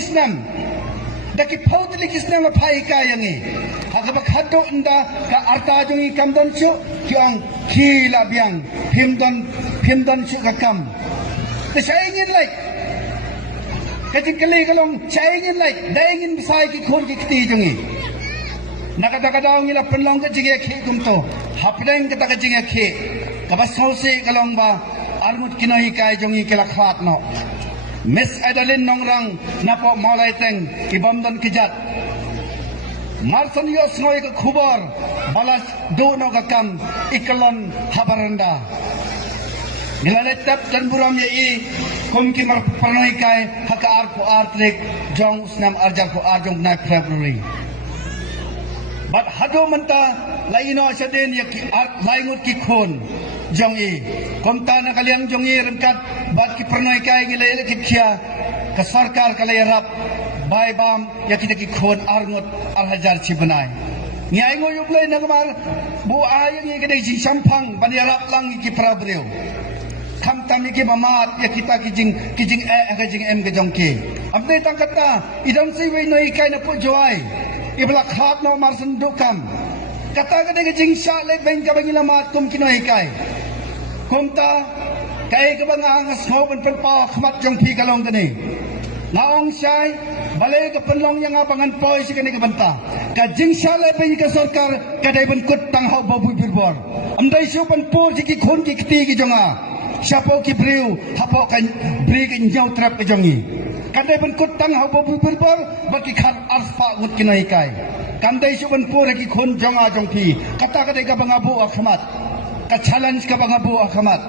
Islam daki pautlik Islam la phai ka yangi agabak haddo inda ka arta jongi kamdon chu kyang khila biang phimdon chu ka kam te sai ngin lai kajing kali kalong sai ngin lai dai ngin sai ki khon ki kti jongi nakadakadaw ngila penlong ka jige khe kumto hapdeng ka taka jige khe kabas hause kalong ba armut kinoi kai jongi kala khat no Miss Adalin Nongrang napo maulay teng ibamdan kijat Marsan yos ngoy ka khubor balas dono ka kam ikalon habaranda nilaletap dan buram ye I kum ki mar parnoy kai haka ar ko artrik jong usnam arjar ko arjong na February but hado manta laino sa din ya ki laingut ki khon jong I komta na kaliang jong I remkat bat ki parnoy kai ngilele ki kya ka sarkar kalayarap bai bam ya kita ki khon arngot ar hajar chi banai ngai ngo yublai na kamar bu ayang ye kadai jing sampang baniarap lang ki prabreu kam tami ki mamat ya kita ki jing ka jing em ka jong ki amne tangkata idam si we noi kai na po joai ibla khat no marsan dukam kata kadai ki jing sha le beng ka bangilamat kum kinoi kai kumta kay ka bang ang asmoban pa khmat jong pi kalong kani naong sai balay ka penlong yang abangan poi si kani ka banta ka jing sha le beng ka sarkar kadai ban kut tang hau babu birbor amdai su ban po si ki khon ki kti ki jonga siapo ki briu hapo kan bri ki nyau trap ki jongi kadai ban kut tang hau babu birbor baki khat arspa ngut kinai kai kandai su ban po ki khon jonga jong pi kata kadai ka bang abu akhmat ka challenge ka bang abu akhmat